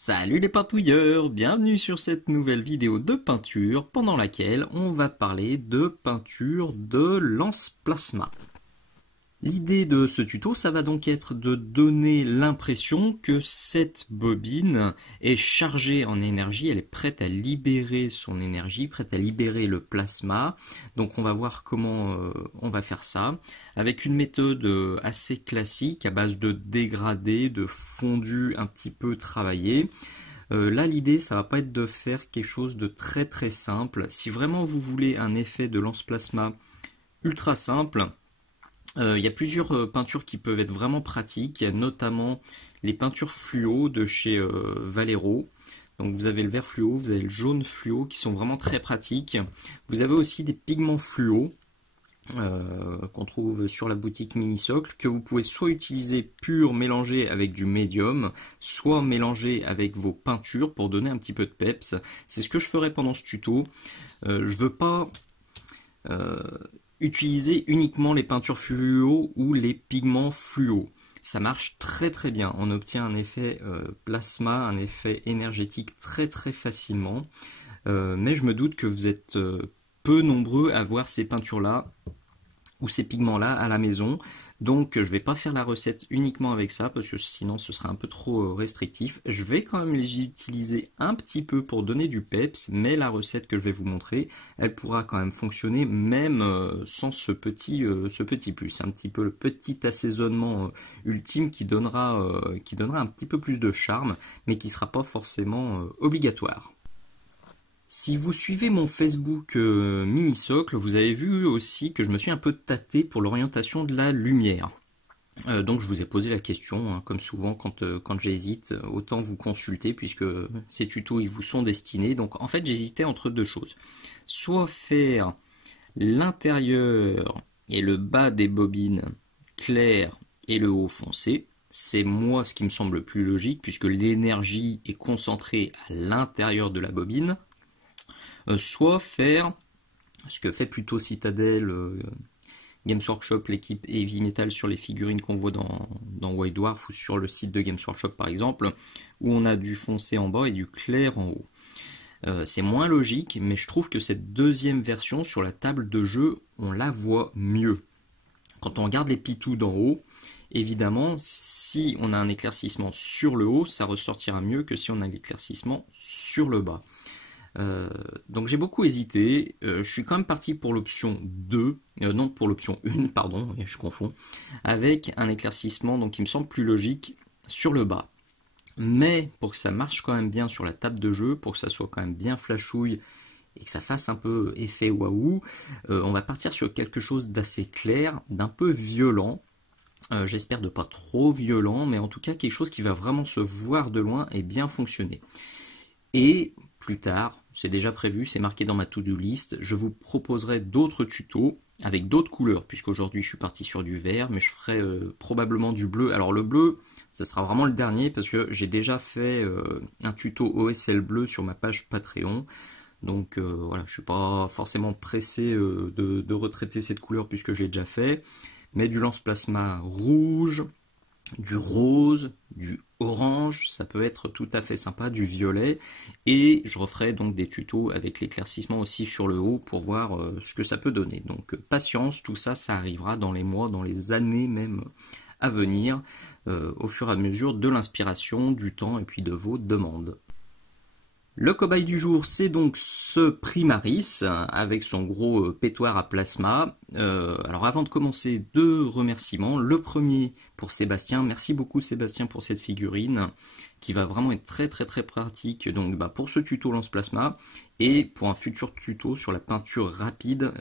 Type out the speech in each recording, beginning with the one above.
Salut les pintouilleurs, bienvenue sur cette nouvelle vidéo de peinture pendant laquelle on va parler de peinture de lance plasma. L'idée de ce tuto, ça va donc être de donner l'impression que cette bobine est chargée en énergie, elle est prête à libérer son énergie, prête à libérer le plasma. Donc on va voir comment on va faire ça, avec une méthode assez classique à base de dégradé, de fondu un petit peu travaillé. Là, l'idée, ça va pas être de faire quelque chose de très très simple. Si vraiment vous voulez un effet de lance plasma ultra simple, il y a plusieurs peintures qui peuvent être vraiment pratiques. Il y a notamment les peintures fluo de chez Vallejo. Donc vous avez le vert fluo, vous avez le jaune fluo qui sont vraiment très pratiques. Vous avez aussi des pigments fluo qu'on trouve sur la boutique Minisocle, que vous pouvez soit utiliser pur mélangé avec du médium, soit mélangé avec vos peintures pour donner un petit peu de peps. C'est ce que je ferai pendant ce tuto. Je veux pas utiliser uniquement les peintures fluo ou les pigments fluo. Ça marche très très bien, on obtient un effet plasma, un effet énergétique très très facilement. Mais je me doute que vous êtes peu nombreux à voir ces peintures-là ou ces pigments-là à la maison. Donc je ne vais pas faire la recette uniquement avec ça parce que sinon ce serait un peu trop restrictif. Je vais quand même les utiliser un petit peu pour donner du peps, mais la recette que je vais vous montrer, elle pourra quand même fonctionner même sans ce petit plus. Un petit peu le petit assaisonnement ultime qui donnera un petit peu plus de charme, mais qui ne sera pas forcément obligatoire. Si vous suivez mon Facebook Minisocle, vous avez vu aussi que je me suis un peu tâté pour l'orientation de la lumière. Donc je vous ai posé la question, hein, comme souvent quand j'hésite, autant vous consulter puisque ces tutos ils vous sont destinés. Donc en fait j'hésitais entre deux choses. Soit faire l'intérieur et le bas des bobines clair et le haut foncé. C'est moi ce qui me semble le plus logique puisque l'énergie est concentrée à l'intérieur de la bobine. Soit faire ce que fait plutôt Citadel, Games Workshop, l'équipe Heavy Metal sur les figurines qu'on voit dans White Dwarf ou sur le site de Games Workshop par exemple, où on a du foncé en bas et du clair en haut. C'est moins logique, mais je trouve que cette deuxième version sur la table de jeu, on la voit mieux. Quand on regarde les pitous d'en haut, évidemment, si on a un éclaircissement sur le haut, ça ressortira mieux que si on a un éclaircissement sur le bas. Donc j'ai beaucoup hésité, je suis quand même parti pour l'option 2, non pour l'option 1, pardon, je confonds, avec un éclaircissement donc qui me semble plus logique sur le bas. Mais pour que ça marche quand même bien sur la table de jeu, pour que ça soit quand même bien flashouille et que ça fasse un peu effet waouh, on va partir sur quelque chose d'assez clair, d'un peu violent. J'espère de pas trop violent, mais en tout cas quelque chose qui va vraiment se voir de loin et bien fonctionner. Et plus tard, c'est déjà prévu, c'est marqué dans ma to-do list, je vous proposerai d'autres tutos avec d'autres couleurs, puisqu'aujourd'hui je suis parti sur du vert, mais je ferai probablement du bleu. Alors le bleu, ça sera vraiment le dernier, parce que j'ai déjà fait un tuto OSL bleu sur ma page Patreon, donc voilà, je ne suis pas forcément pressé de retraiter cette couleur, puisque j'ai déjà fait, mais du lance plasma rouge, du rose, du orange, ça peut être tout à fait sympa, du violet, et je referai donc des tutos avec l'éclaircissement aussi sur le haut pour voir ce que ça peut donner. Donc patience, tout ça, ça arrivera dans les mois, dans les années même à venir, au fur et à mesure de l'inspiration, du temps et puis de vos demandes. Le cobaye du jour, c'est donc ce Primaris avec son gros pétoir à plasma. Alors avant de commencer, deux remerciements. Le premier pour Sébastien. Merci beaucoup Sébastien pour cette figurine qui va vraiment être très très très pratique donc, pour ce tuto lance plasma et pour un futur tuto sur la peinture rapide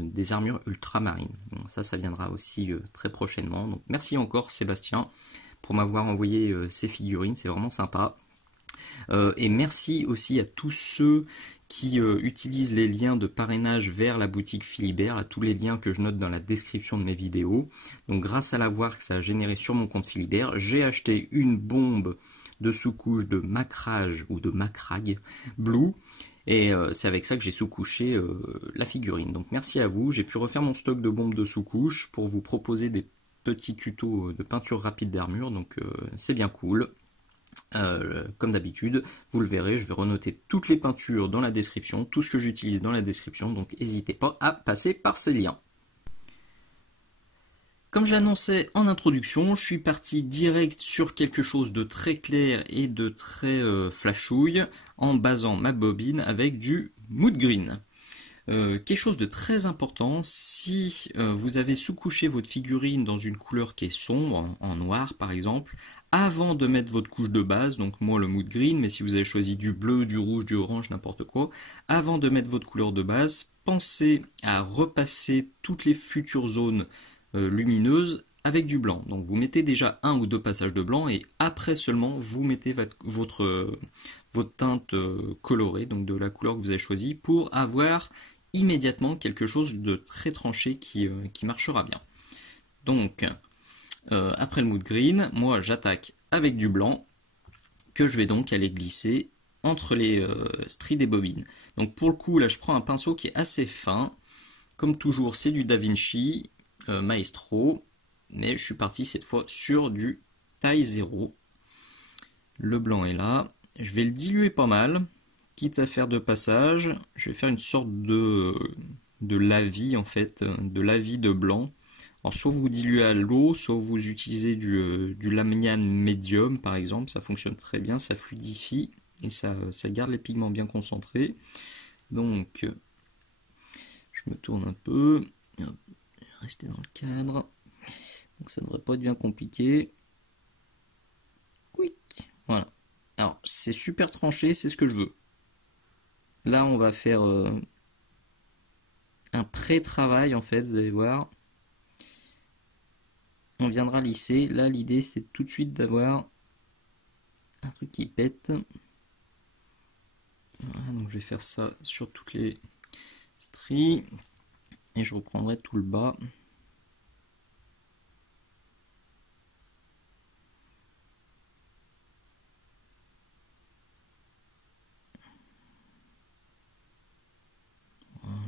des armures ultramarines. Donc ça viendra aussi très prochainement. Donc merci encore Sébastien pour m'avoir envoyé ces figurines, c'est vraiment sympa. Et merci aussi à tous ceux qui utilisent les liens de parrainage vers la boutique Philibert, à tous les liens que je note dans la description de mes vidéos. Donc grâce à l'avoir que ça a généré sur mon compte Philibert, j'ai acheté une bombe de sous-couche de Macrage ou de Macrag Blue. Et c'est avec ça que j'ai sous-couché la figurine. Donc merci à vous, j'ai pu refaire mon stock de bombes de sous-couche pour vous proposer des petits tutos de peinture rapide d'armure. Donc c'est bien cool. Comme d'habitude, vous le verrez, je vais renoter toutes les peintures dans la description, tout ce que j'utilise dans la description, donc n'hésitez pas à passer par ces liens. Comme j'annonçais en introduction, je suis parti direct sur quelque chose de très clair et de très flashouille en basant ma bobine avec du mood green. Quelque chose de très important, si vous avez sous-couché votre figurine dans une couleur qui est sombre, en noir par exemple, avant de mettre votre couche de base, donc moi le mood green, mais si vous avez choisi du bleu, du rouge, du orange, n'importe quoi, avant de mettre votre couleur de base, pensez à repasser toutes les futures zones lumineuses avec du blanc. Donc vous mettez déjà 1 ou 2 passages de blanc et après seulement vous mettez votre teinte colorée, donc de la couleur que vous avez choisie, pour avoir immédiatement quelque chose de très tranché qui marchera bien. Donc après le mood green, moi j'attaque avec du blanc que je vais donc aller glisser entre les stries des bobines. Donc pour le coup là je prends un pinceau qui est assez fin, comme toujours c'est du Da Vinci Maestro, mais je suis parti cette fois sur du taille 0. Le blanc est là, je vais le diluer pas mal, quitte à faire 2 passages, je vais faire une sorte de lavis en fait, de lavis de blanc. Alors soit vous diluez à l'eau, soit vous utilisez du lamiane médium par exemple, ça fonctionne très bien, ça fluidifie et ça garde les pigments bien concentrés. Donc je me tourne un peu, rester dans le cadre, donc ça ne devrait pas être bien compliqué. Quick, voilà. Alors c'est super tranché, c'est ce que je veux. Là on va faire un pré-travail en fait, vous allez voir. On viendra lisser. Là l'idée c'est tout de suite d'avoir un truc qui pète. Voilà, donc je vais faire ça sur toutes les stries. Et je reprendrai tout le bas. Voilà.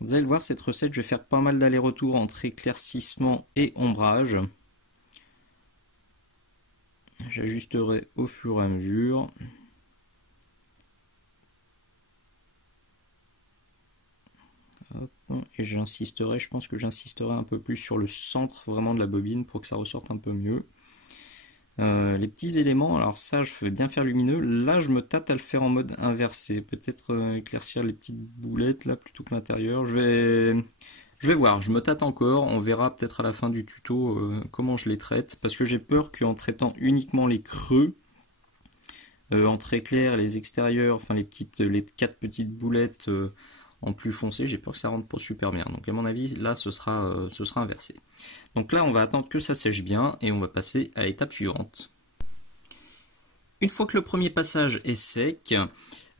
Vous allez le voir, cette recette, je vais faire pas mal d'allers-retours entre éclaircissement et ombrage. J'ajusterai au fur et à mesure. Hop, et j'insisterai, je pense que j'insisterai un peu plus sur le centre vraiment de la bobine pour que ça ressorte un peu mieux. Les petits éléments, alors ça je vais bien faire lumineux, là je me tâte à le faire en mode inversé, peut-être éclaircir les petites boulettes là plutôt que l'intérieur, je vais voir, je me tâte encore, on verra peut-être à la fin du tuto comment je les traite, parce que j'ai peur qu'en traitant uniquement les creux, en très clair, les extérieurs, enfin les 4 petites boulettes en plus foncé, j'ai peur que ça rentre pas super bien. Donc à mon avis, là ce sera inversé. Donc là, on va attendre que ça sèche bien et on va passer à l'étape suivante. Une fois que le premier passage est sec,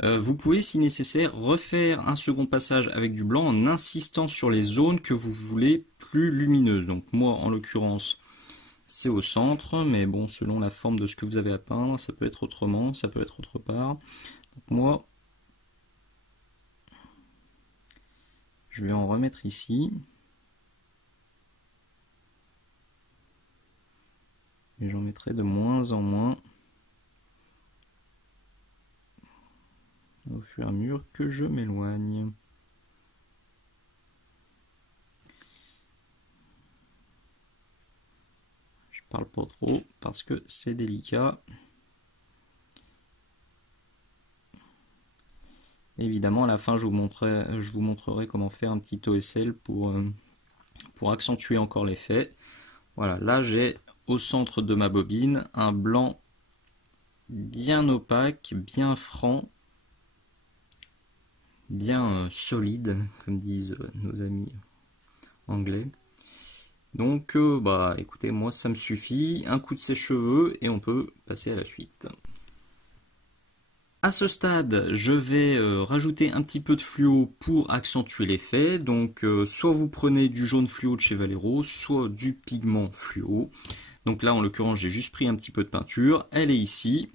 vous pouvez, si nécessaire, refaire un second passage avec du blanc en insistant sur les zones que vous voulez plus lumineuses. Donc moi, en l'occurrence, c'est au centre, mais bon, selon la forme de ce que vous avez à peindre, ça peut être autrement, ça peut être autre part. Donc moi, je vais en remettre ici. Et j'en mettrai de moins en moins au fur et à mesure que je m'éloigne. Je parle pas trop parce que c'est délicat. Évidemment, à la fin, je vous montrerai comment faire un petit OSL pour accentuer encore l'effet. Voilà, là j'ai au centre de ma bobine un blanc bien opaque, bien franc, bien solide, comme disent nos amis anglais. Donc, bah écoutez, moi ça me suffit, un coup de sèche-cheveux et on peut passer à la suite. À ce stade, je vais rajouter un petit peu de fluo pour accentuer l'effet. Donc, soit vous prenez du jaune fluo de chez Vallejo, soit du pigment fluo. Donc là, en l'occurrence, j'ai juste pris un petit peu de peinture. Elle est ici.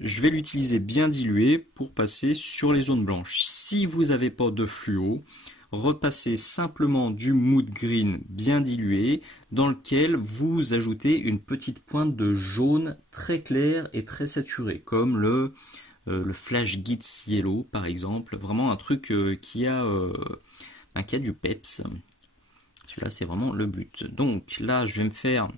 Je vais l'utiliser bien dilué pour passer sur les zones blanches. Si vous n'avez pas de fluo, repassez simplement du mood green bien dilué dans lequel vous ajoutez une petite pointe de jaune très clair et très saturé, comme le Flash Gits Yellow par exemple, vraiment un truc qui a du peps. Celui-là c'est vraiment le but. Donc là je vais me faire...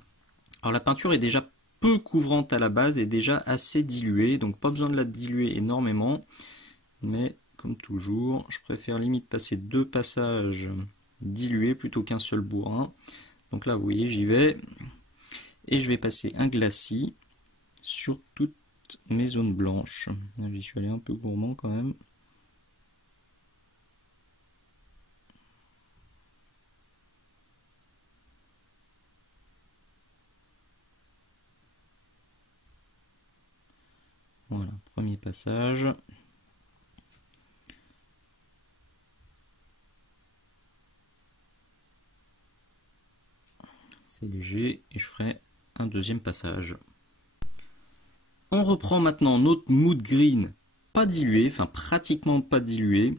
Alors la peinture est déjà peu couvrante à la base, est déjà assez diluée, donc pas besoin de la diluer énormément, mais comme toujours, je préfère limite passer 2 passages dilués plutôt qu'un seul bourrin. Donc là vous voyez j'y vais, et je vais passer un glacis sur toutes mes zones blanches. J'y suis allé un peu gourmand quand même. Voilà, premier passage. C'est léger et je ferai un deuxième passage. On reprend maintenant notre mood green, pas dilué, enfin pratiquement pas dilué.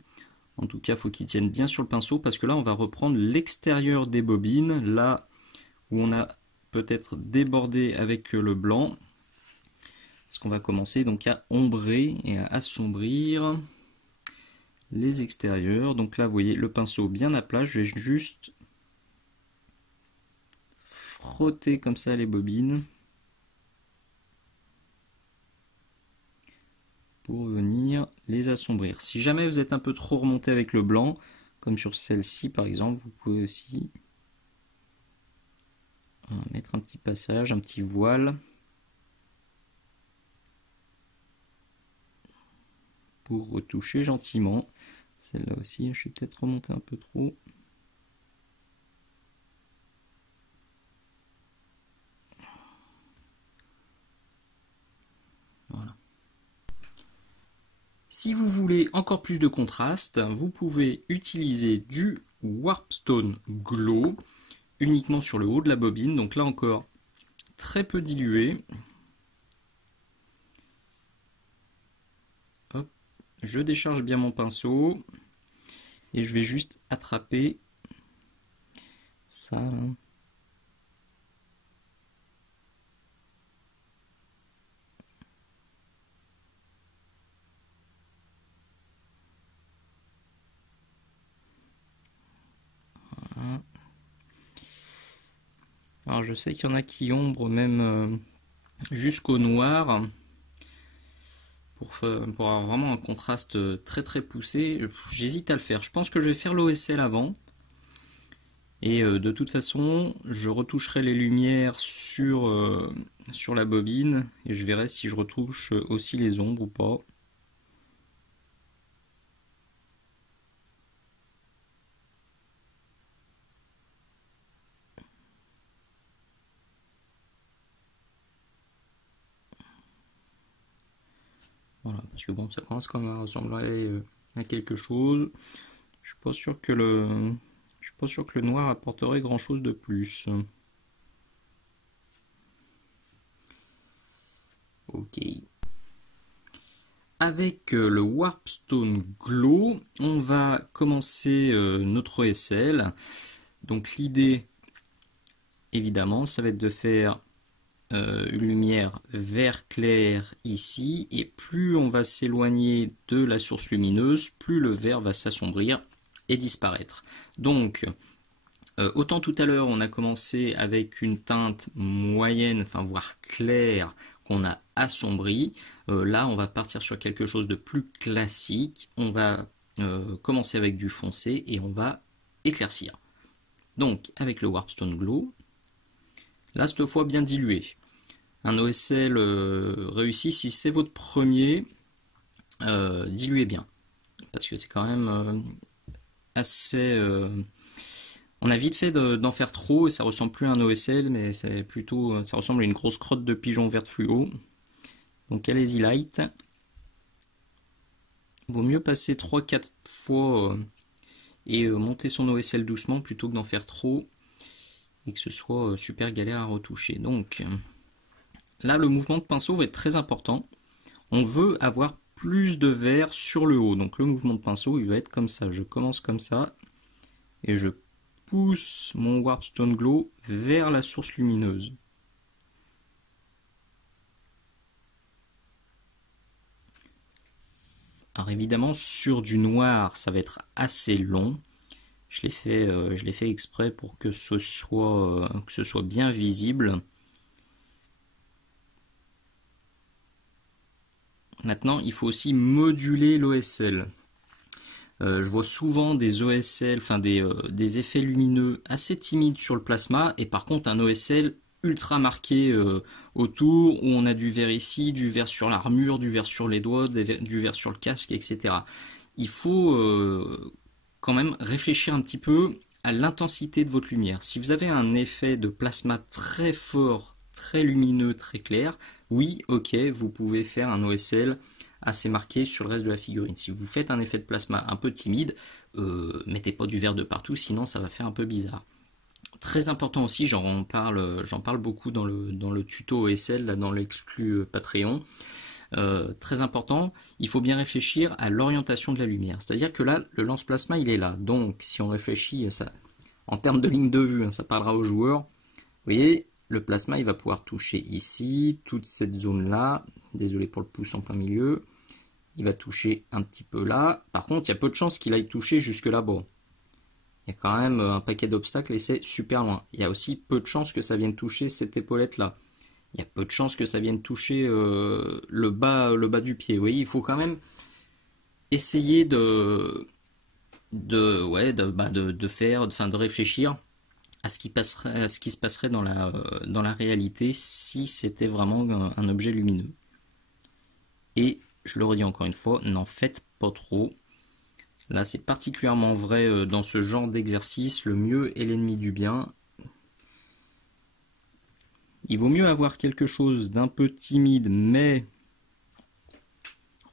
En tout cas, il faut qu'il tienne bien sur le pinceau parce que là, on va reprendre l'extérieur des bobines, là où on a peut-être débordé avec le blanc. Parce qu'on va commencer donc à ombrer et à assombrir les extérieurs. Donc là, vous voyez le pinceau bien à plat. Je vais juste frotter comme ça les bobines pour venir les assombrir. Si jamais vous êtes un peu trop remonté avec le blanc, comme sur celle-ci par exemple, vous pouvez aussi mettre un petit passage, un petit voile pour retoucher gentiment. Celle-là aussi, je suis peut-être remonté un peu trop. Voilà. Si vous voulez encore plus de contraste, vous pouvez utiliser du Warpstone Glow uniquement sur le haut de la bobine. Donc là encore, très peu dilué. Hop. Je décharge bien mon pinceau et je vais juste attraper ça. Alors je sais qu'il y en a qui ombrent même jusqu'au noir pour avoir vraiment un contraste très très poussé. J'hésite à le faire. Je pense que je vais faire l'OSL avant. Et de toute façon, je retoucherai les lumières sur la bobine et je verrai si je retouche aussi les ombres ou pas. Voilà, parce que bon, ça commence quand même à ressembler à quelque chose. Je suis pas sûr que le noir apporterait grand chose de plus. Ok. Avec le Warpstone Glow, on va commencer notre OSL. Donc l'idée, évidemment, ça va être de faire une lumière vert clair ici, et plus on va s'éloigner de la source lumineuse, plus le vert va s'assombrir et disparaître. Donc, autant tout à l'heure on a commencé avec une teinte moyenne, enfin voire claire, qu'on a assombri, là on va partir sur quelque chose de plus classique, on va commencer avec du foncé et on va éclaircir. Donc avec le Warpstone Glow, là cette fois bien dilué. Un OSL réussi, si c'est votre premier, diluez bien. Parce que c'est quand même assez... on a vite fait d'en faire trop et ça ressemble plus à un OSL, mais c'est plutôt, ça ressemble à une grosse crotte de pigeon verte fluo. Donc allez-y light. Vaut mieux passer 3-4 fois et monter son OSL doucement plutôt que d'en faire trop et que ce soit super galère à retoucher. Donc là le mouvement de pinceau va être très important. On veut avoir plus de vert sur le haut. Donc le mouvement de pinceau il va être comme ça. Je commence comme ça. et je pousse mon Warpstone Glow vers la source lumineuse. Alors évidemment, sur du noir, ça va être assez long. Je l'ai fait exprès pour que ce soit bien visible. Maintenant, il faut aussi moduler l'OSL. Je vois souvent des OSL, enfin des effets lumineux assez timides sur le plasma, et par contre un OSL ultra marqué autour, où on a du vert ici, du vert sur l'armure, du vert sur les doigts, du vert sur le casque, etc. Il faut quand même réfléchir un petit peu à l'intensité de votre lumière. Si vous avez un effet de plasma très fort, très lumineux, très clair, oui, ok, vous pouvez faire un OSL assez marqué sur le reste de la figurine. Si vous faites un effet de plasma un peu timide, mettez pas du vert de partout, sinon ça va faire un peu bizarre. Très important aussi, j'en parle beaucoup dans le tuto OSL, là, dans l'exclu Patreon. Très important, il faut bien réfléchir à l'orientation de la lumière. C'est-à-dire que là, le lance-plasma, il est là. Donc, si on réfléchit à ça, en termes de ligne de vue, hein, ça parlera aux joueurs. Vous voyez, le plasma, il va pouvoir toucher ici, toute cette zone-là. Désolé pour le pouce en plein milieu. Il va toucher un petit peu là. Par contre, il y a peu de chances qu'il aille toucher jusque là-bas. Il y a quand même un paquet d'obstacles et c'est super loin. Il y a aussi peu de chances que ça vienne toucher cette épaulette-là. Il y a peu de chances que ça vienne toucher le bas du pied. Vous voyez, il faut quand même essayer de réfléchir à ce qui se passerait dans la réalité si c'était vraiment un objet lumineux. Et je le redis encore une fois, n'en faites pas trop. Là, c'est particulièrement vrai dans ce genre d'exercice. Le mieux est l'ennemi du bien. Il vaut mieux avoir quelque chose d'un peu timide, mais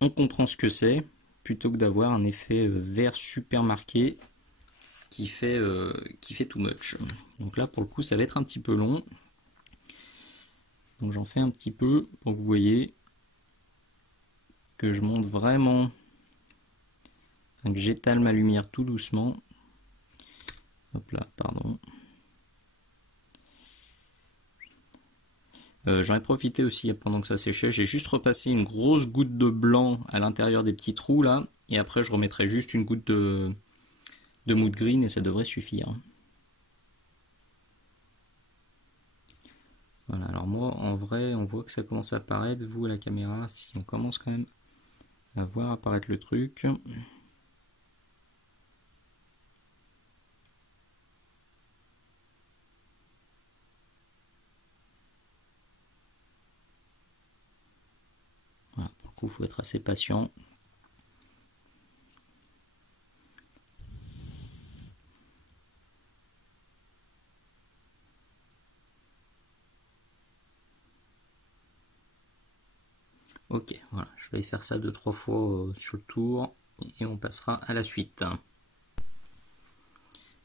on comprend ce que c'est, plutôt que d'avoir un effet vert super marqué qui fait too much. Donc là, pour le coup, ça va être un petit peu long. Donc j'en fais un petit peu pour que vous voyez que je monte vraiment, enfin, que j'étale ma lumière tout doucement. Hop là, pardon. J'en ai profité aussi pendant que ça séchait, j'ai juste repassé une grosse goutte de blanc à l'intérieur des petits trous là, et après je remettrai juste une goutte de mood green et ça devrait suffire. Voilà, alors moi en vrai on voit que ça commence à apparaître, vous à la caméra, si on commence quand même à voir apparaître le truc. Voilà, pour le coup il faut être assez patient. Ok, voilà, je vais faire ça 2-3 fois sur le tour et on passera à la suite.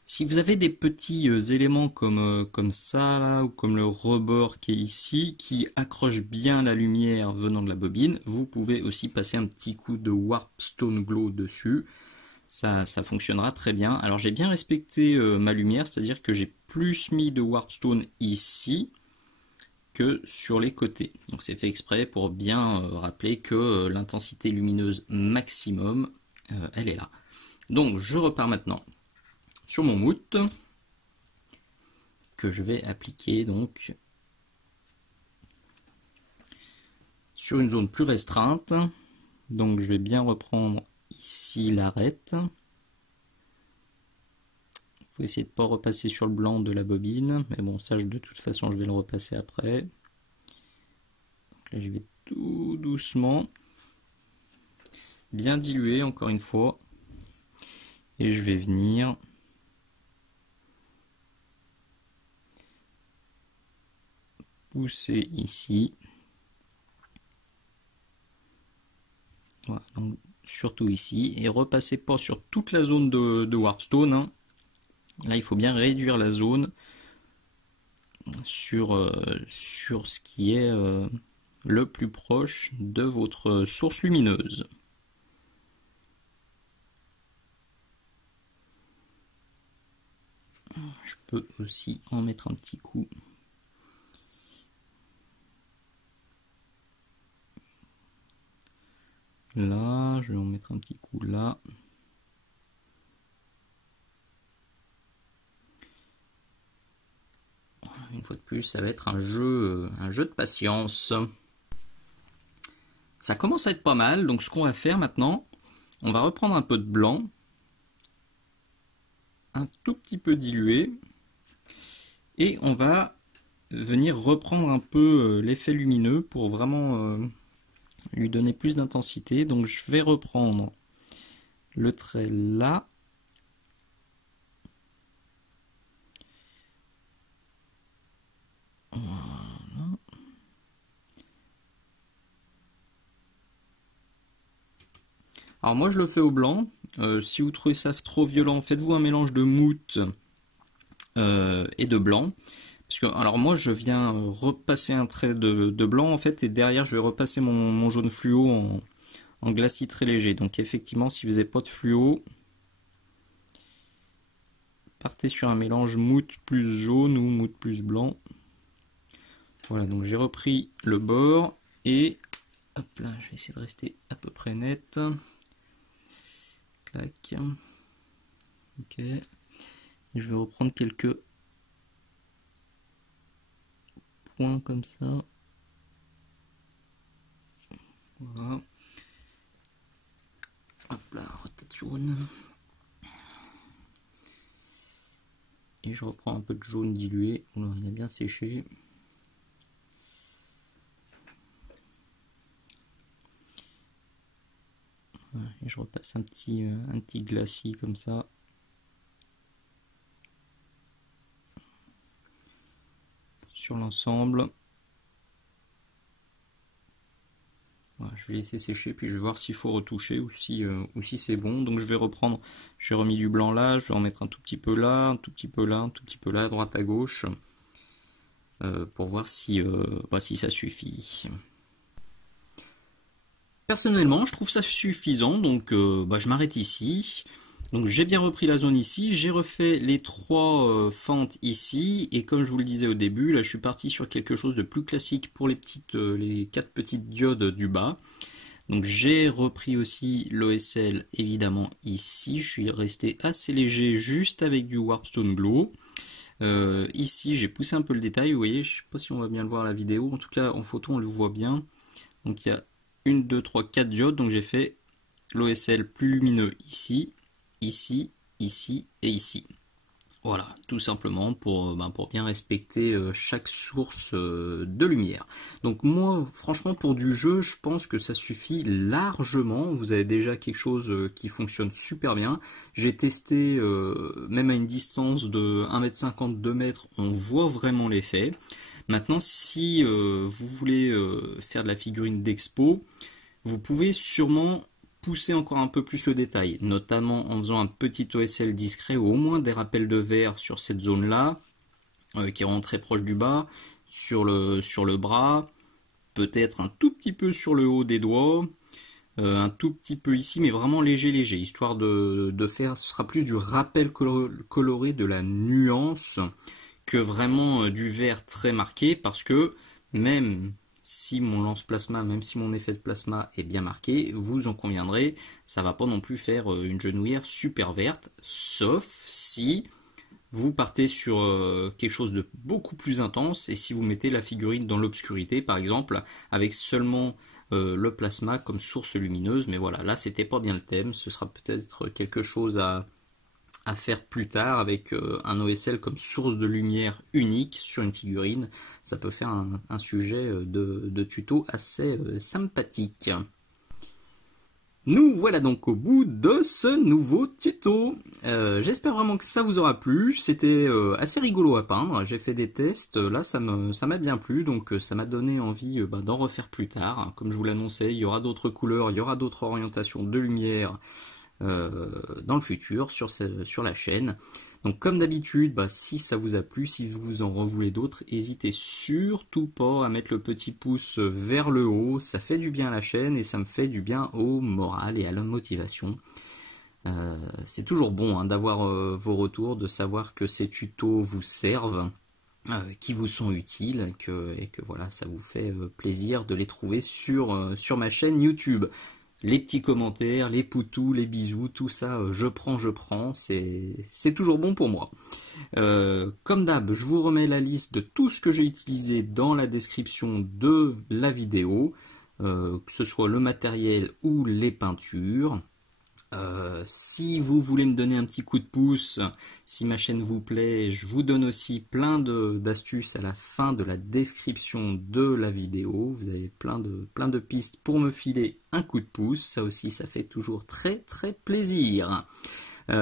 Si vous avez des petits éléments comme ça là, ou comme le rebord qui est ici, qui accroche bien la lumière venant de la bobine, vous pouvez aussi passer un petit coup de Warpstone Glow dessus. Ça fonctionnera très bien. Alors j'ai bien respecté ma lumière, c'est-à-dire que j'ai plus mis de Warpstone ici que sur les côtés. Donc c'est fait exprès pour bien rappeler que l'intensité lumineuse maximum, elle est là. Donc je repars maintenant sur mon mout que je vais appliquer donc sur une zone plus restreinte. Donc je vais bien reprendre ici l'arête. Il faut essayer de ne pas repasser sur le blanc de la bobine, mais bon ça de toute façon je vais le repasser après. Donc là je vais tout doucement bien diluer encore une fois et je vais venir pousser ici. Voilà, donc surtout ici, et repassez pas sur toute la zone de Warpstone, hein. Là il faut bien réduire la zone sur ce qui est le plus proche de votre source lumineuse. je peux aussi en mettre un petit coup. Là, je vais en mettre un petit coup là. Une fois de plus, ça va être un jeu de patience. Ça commence à être pas mal, donc ce qu'on va faire maintenant, on va reprendre un peu de blanc, un tout petit peu dilué, et on va venir reprendre un peu l'effet lumineux pour vraiment lui donner plus d'intensité. Donc je vais reprendre le trait là. Voilà. Alors moi je le fais au blanc. Si vous trouvez ça trop violent, faites-vous un mélange de mousse et de blanc. Parce que, alors moi je viens repasser un trait de blanc en fait, et derrière je vais repasser mon jaune fluo en glacis très léger. Donc effectivement, si vous n'avez pas de fluo, partez sur un mélange mousse plus jaune ou mousse plus blanc. Voilà, donc j'ai repris le bord et hop là, je vais essayer de rester à peu près net. Clac. Ok. Et je vais reprendre quelques points comme ça. Voilà. Hop là, rotation. Et je reprends un peu de jaune dilué. Voilà, il a bien séché. Voilà, et je repasse un petit glacis comme ça. Sur l'ensemble. Voilà, je vais laisser sécher, puis je vais voir s'il faut retoucher ou si c'est bon. Donc je vais reprendre, j'ai remis du blanc là, je vais en mettre un tout petit peu là, un tout petit peu là, un tout petit peu là, à droite à gauche, pour voir si ça suffit. Personnellement, je trouve ça suffisant, donc je m'arrête ici. Donc j'ai bien repris la zone ici, j'ai refait les trois fentes ici, et comme je vous le disais au début, là je suis parti sur quelque chose de plus classique pour les 4 petites diodes du bas. Donc j'ai repris aussi l'OSL évidemment ici, je suis resté assez léger juste avec du Warpstone Glow. Ici j'ai poussé un peu le détail, vous voyez, je ne sais pas si on va bien le voir à la vidéo, en tout cas en photo on le voit bien. Donc il y a 1, 2, 3, 4 diodes, donc j'ai fait l'OSL plus lumineux ici, ici, ici et ici. Voilà, tout simplement pour bien respecter chaque source de lumière. Donc moi, franchement, pour du jeu, je pense que ça suffit largement. Vous avez déjà quelque chose qui fonctionne super bien. J'ai testé, même à une distance de 1,50 m, 2 m, on voit vraiment l'effet. Maintenant, si vous voulez faire de la figurine d'expo, vous pouvez sûrement pousser encore un peu plus le détail, notamment en faisant un petit OSL discret ou au moins des rappels de verre sur cette zone-là, qui rentre très proche du bas, sur le bras, peut-être un tout petit peu sur le haut des doigts, un tout petit peu ici, mais vraiment léger, histoire de faire, ce sera plus du rappel coloré, de la nuance, que vraiment du vert très marqué, parce que même si mon lance plasma, même si mon effet de plasma est bien marqué, vous en conviendrez, ça va pas non plus faire une genouillère super verte, sauf si vous partez sur quelque chose de beaucoup plus intense, et si vous mettez la figurine dans l'obscurité par exemple, avec seulement le plasma comme source lumineuse. Mais voilà, là c'était pas bien le thème, ce sera peut-être quelque chose à faire plus tard avec un OSL comme source de lumière unique sur une figurine. Ça peut faire un sujet de tuto assez sympathique. Nous voilà donc au bout de ce nouveau tuto. J'espère vraiment que ça vous aura plu. C'était assez rigolo à peindre. J'ai fait des tests. Là, ça m'a bien plu. Donc, ça m'a donné envie d'en refaire plus tard. Comme je vous l'annonçais, il y aura d'autres couleurs, il y aura d'autres orientations de lumière dans le futur sur la chaîne. Donc comme d'habitude, si ça vous a plu, si vous en revoulez d'autres, n'hésitez surtout pas à mettre le petit pouce vers le haut, ça fait du bien à la chaîne et ça me fait du bien au moral et à la motivation. C'est toujours bon hein, d'avoir vos retours, de savoir que ces tutos vous servent, qui vous sont utiles et que voilà, ça vous fait plaisir de les trouver sur ma chaîne YouTube. Les petits commentaires, les poutous, les bisous, tout ça, je prends, c'est toujours bon pour moi. Comme d'hab, je vous remets la liste de tout ce que j'ai utilisé dans la description de la vidéo, que ce soit le matériel ou les peintures. Si vous voulez me donner un petit coup de pouce, si ma chaîne vous plaît, je vous donne aussi plein d'astuces à la fin de la description de la vidéo. Vous avez plein de pistes pour me filer un coup de pouce. Ça aussi, ça fait toujours très plaisir.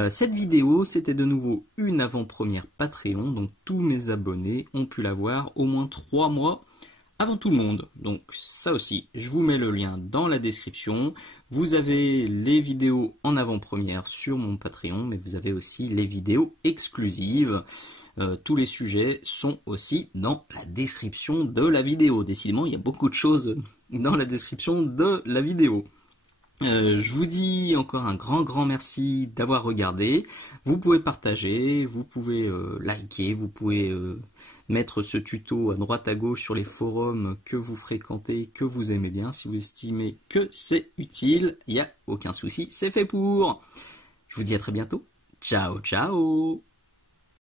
Cette vidéo, c'était de nouveau une avant-première Patreon, donc tous mes abonnés ont pu la voir au moins 3 mois avant tout le monde. Donc ça aussi, je vous mets le lien dans la description. Vous avez les vidéos en avant-première sur mon Patreon, mais vous avez aussi les vidéos exclusives. Tous les sujets sont aussi dans la description de la vidéo. Décidément, il y a beaucoup de choses dans la description de la vidéo. Je vous dis encore un grand merci d'avoir regardé. Vous pouvez partager, vous pouvez liker, vous pouvez mettre ce tuto à droite à gauche sur les forums que vous fréquentez, que vous aimez bien. Si vous estimez que c'est utile, il n'y a aucun souci, c'est fait pour. Je vous dis à très bientôt. Ciao.